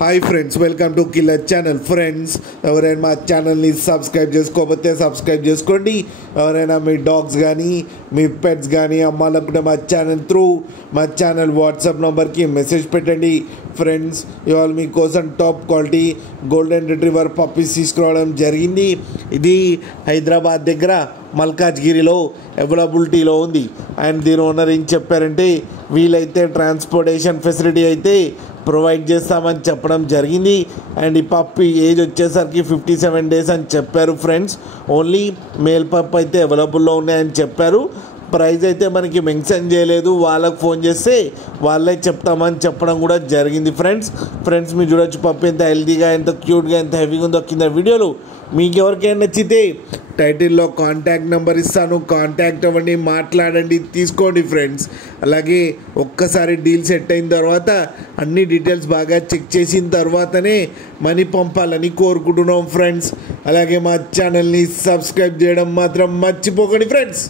Hi friends, welcome to killer channel. Friends, ఎవరైనా మా ఛానల్ని సబ్స్క్రైబ్ చేసుకోకపోతే సబ్స్క్రైబ్ చేసుకోండి. ఎవరైనా మీ డాగ్స్ కానీ మీ పెట్స్ కానీ అమ్మాలనుకుంటే మా ఛానల్ వాట్సాప్ నెంబర్కి మెసేజ్ పెట్టండి. ఫ్రెండ్స్, ఇవాళ మీకోసం top quality golden retriever puppies తీసుకురావడం జరిగింది. ఇది హైదరాబాద్ దగ్గర మల్కాజ్గిరిలో అవైలబిలిటీలో ఉంది. అండ్ దీని ఓనర్ ఏం చెప్పారంటే, వీలైతే ట్రాన్స్పోర్టేషన్ ఫెసిలిటీ అయితే ప్రొవైడ్ చేస్తామని చెప్పడం జరిగింది. అండ్ ఈ పప్పి ఏజ్ వచ్చేసరికి 57 days అని చెప్పారు. ఫ్రెండ్స్, ఓన్లీ మేల్ పప్ అయితే అవైలబుల్లో ఉన్నాయని చెప్పారు. ప్రైస్ అయితే మనకి మెన్షన్ చేయలేదు. వాళ్ళకు ఫోన్ చేస్తే వాళ్ళే చెప్తామని చెప్పడం కూడా జరిగింది. ఫ్రెండ్స్ మీరు చూడొచ్చు పప్పు ఎంత హెల్తీగా, ఎంత క్యూట్గా, ఎంత హెవీగా ఉందో కింద వీడియోలు. మీకు ఎవరికైనా నచ్చితే టైటిల్లో కాంటాక్ట్ నెంబర్ ఇస్తాను, కాంటాక్ట్ అవ్వండి, మాట్లాడండి, తీసుకోండి. ఫ్రెండ్స్, అలాగే ఒక్కసారి డీల్ సెట్ అయిన తర్వాత అన్ని డీటెయిల్స్ బాగా చెక్ చేసిన తర్వాతనే మనీ పంపాలని కోరుకుంటున్నాం. ఫ్రెండ్స్, అలాగే మా ఛానల్ని సబ్స్క్రైబ్ చేయడం మాత్రం మర్చిపోకండి. ఫ్రెండ్స్.